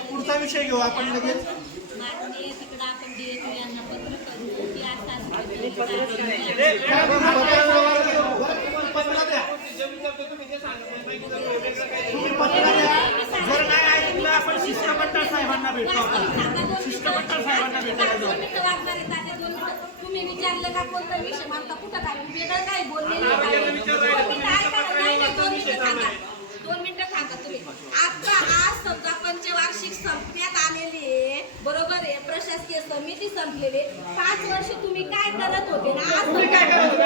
पुढचा विषय घेऊ आपण लगेच. माननीय तिकडं आपण DSO यांना पत्र करू की जर नाही ऐकलं आपण शिष्टमंडळ साहेबांना भेटू. शिष्टमंडळ साहेबांना भेटायला तुम्ही विचारलं का कोणता विषय मागता कुठं काय वेगळं काय बोललेलं 2 मिनिटं थांबा तुम्ही. आता आज समजा पंचवार्षिक संपण्यात आलेली आहे, बरोबर आहे, प्रशासकीय समिती संपलेली. 5 वर्ष तुम्ही काय करत होते ना? आज तुम्ही काय करत होते?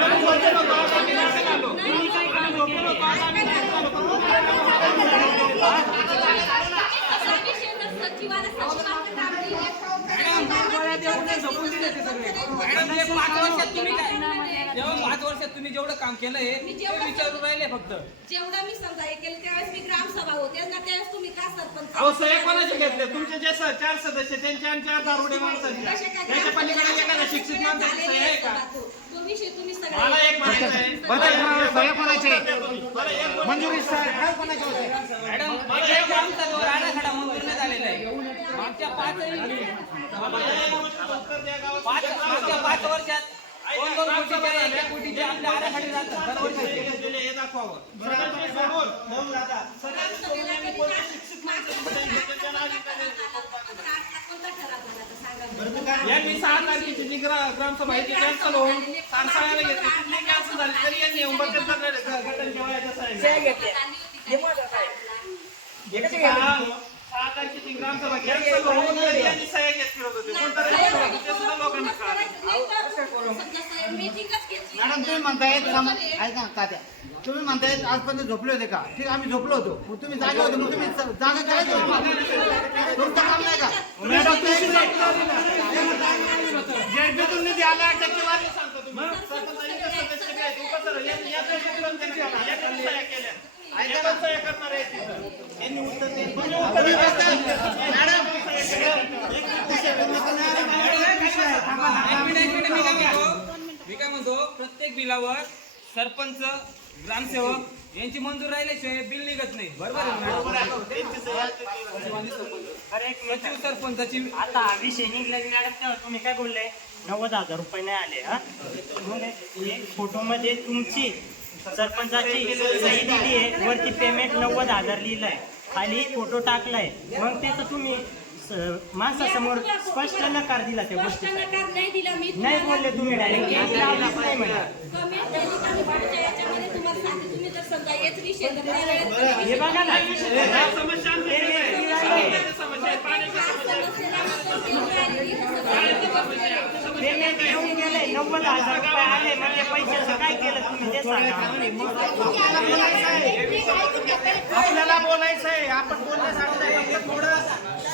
जेव्हा 5 वर्षात तुम्ही जेवढं काम केलंय विचारून राहिले फक्त. जेवढं मी समजा हे केलं त्यावेळेस मी ग्रामसभा होते ना, त्यावेळेस तुम्ही का सरपंच? अहो सह्या कोणाचे घेतले? तुमचे जे 4 सदस्य त्यांच्या आणि 4 दारुडे माणसांच्या. त्याच्या पलीकडे एखादा शिक्षित माणसाची सह्या आहे का? तो विषय तुम्ही मला एक म्हणायचं आहे, सह्या कोणाचे? मंजुरी साहेब कोणाचे होते? मॅडम ग्रामसभेवर आराखडा मंजूर नाही झालेला आहे. मागच्या 5 वर्षात 2 कोटीचे आपल्या आराखडे जातात दरवर्षी. हे दाखवावं. यांनी 6 तारखेची जी ग्रामसभा आहे ती कॅन्सल होऊन सांसाळ्याला घेतली. कुठली कॅन्सल झाली तरी यांनी येऊन बदल करणार गटन जेवायच्या साहेब. 6 तारखेची ग्रामसभा कॅन्सल होऊन तरी यांनी सह्या घेत फिरत होते. कोणता ते सुद्धा लोकांना कळलं. मॅडम तुम्ही म्हणताय ऐका तात्या, तुम्ही म्हणताय आजपर्यंत झोपले होते का? ठीक, आम्ही झोपलो होतो. मग तुम्ही जागे होते, मग तुम्ही जागा करायचं होतं. तुमचं काम नाही का? जेडबीतून निधी आला टक्केवारी सांगतो तुम्ही. सरपंचाचे सदस्य काय आहेत? उपसर याचं विकलन त्यांनी केला. याच्याने सह्या केल्या. ऐका सह्या करणार आहेत तिथं. यांनी उत्तर दिलं. मी काय म्हणतो, प्रत्येक बिलावर सरपंच ग्रामसेवक यांची मंजूर राहिल्याशिवाय बिल निघत नाही. बरोबर आहे? सचिव सरपंचाची आता हा विषय निघला मॅडम, तेव्हा तुम्ही काय बोलले 90,000 रुपये नाही आले. हा फोटो मध्ये तुमची सरपंचाची सही दिली आहे, वरती पेमेंट 90,000 लिहिलंय, खाली फोटो टाकलाय. मग त्याचं तुम्ही माणसासमोर स्पष्ट नकार दिला त्या गोष्टीचा. नाही बोलले तुम्ही डायरेक्ट नाही म्हणा. हे बघा ना, पेमेंट येऊन गेले 90,000 रुपये आले, म्हणजे पैशाचं काय केलं तुम्ही ते सांगा. आपल्याला बोलायचं आहे, आपण बोलण्यासाठी नाही, फक्त थोडं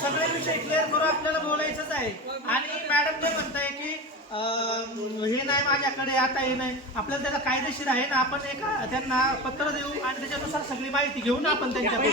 सगळे विषय क्लिअर करू. आपल्याला बोलायचंच आहे. आणि मॅडम जे म्हणताय की हे नाही माझ्याकडे, आता हे नाही, आपल्याला त्याला कायदेशीर आहे ना, आपण त्यांना पत्र देऊ आणि त्याच्यानुसार सगळी माहिती घेऊन आपण त्यांच्याकडे